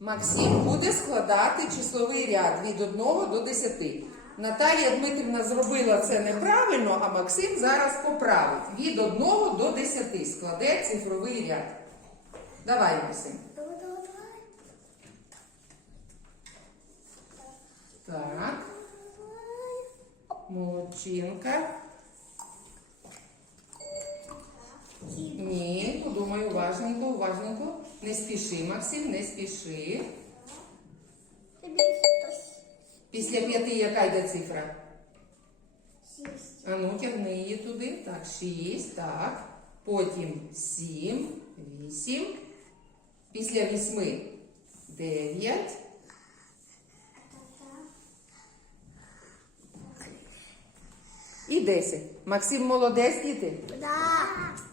Максим буде складати числовий ряд від 1 до 10. Наталія Дмитрівна зробила це неправильно, а Максим зараз поправить. Від 1 до 10 складе цифровий ряд. Давай, Максим. Так, молодчинка. Ні, подумай уважненько, уважненько. Не спіши, Максим, не спіши. Після п'яти яка йде цифра? сість. А ну, тягни її туди. Так, шість, так. Потім сім, вісім. Після вісьми дев'ять. І десять. Максим молодець, діти. Да.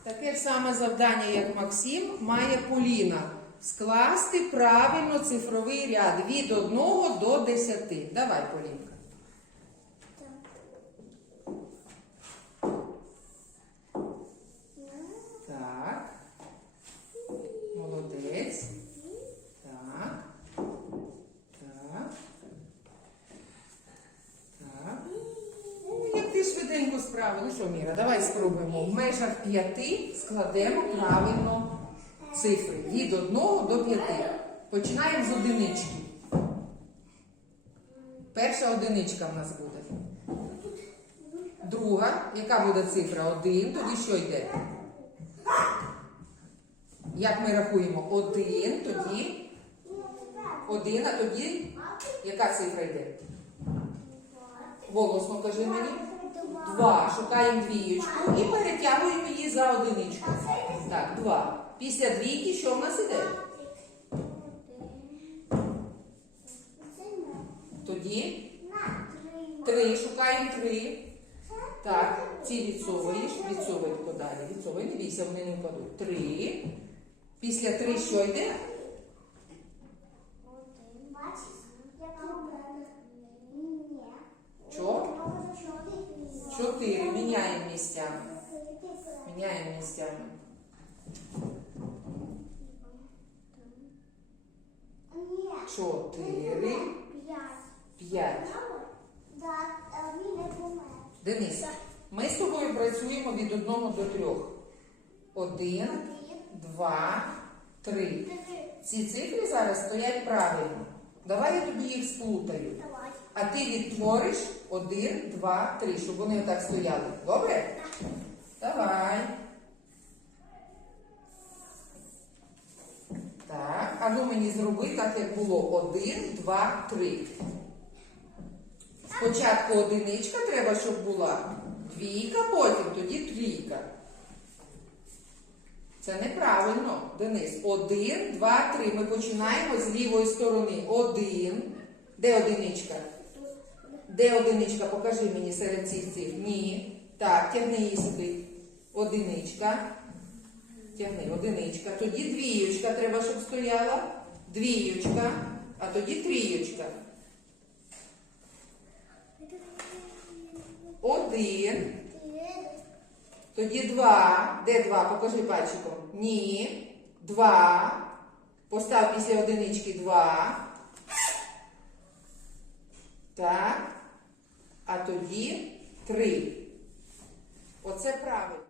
Таке саме завдання, як Максим, має Поліна. Скласти правильно цифровий ряд від 1 до 10. Давай, Полінка. Так. Молодець. Так. Так. Так. О, як ти справила. Ну що, Міра, давай спробуємо. В межах п'яти складемо правильно цифри. Від 1 до 5. Починаємо з одинички. Перша одиничка в нас буде. Друга, яка буде цифра? Один, тоді що йде? Як ми рахуємо? Один, тоді. Один, а тоді яка цифра йде? Голосно кажи мені. Два. Шукаємо двієчку і перетягуємо її за одиничку. Так, два. Після двійки що в нас іде? Тоді три. Шукаємо три. Так, ці відсовуєш, відсовуй подалі. Відсовуй, не бійся, вони не впадуть. Три. Після три що йде? Чотири. Міняємо місцями. Міняємо місцями. Чотири. П'ять. Денис, ми з тобою працюємо від одного до трьох. Один, два, три. Ці цифри зараз стоять правильно. Давай я тобі їх сплутаю. А ти відтвориш один, два, три, щоб вони отак стояли. Добре? Давай. Так, а ну мені зроби так, як було. Один, два, три. Спочатку одиничка треба, щоб була. Двійка, потім тоді трійка. Це неправильно, Денис. Один, два, три. Ми починаємо з лівої сторони. Один. Де одиничка? Де одиничка? Покажи мені серед цих цифр. Ні. Так, тягни її сюди. Одиничка. Тягни, одиничка. Тоді двієчка треба, щоб стояла. Двієчка. А тоді трієчка. Один. Тоді два. Де два? Покажи пальчиком. Ні. Два. Постав після одинички два. Так. А тоді три. Оце правильно.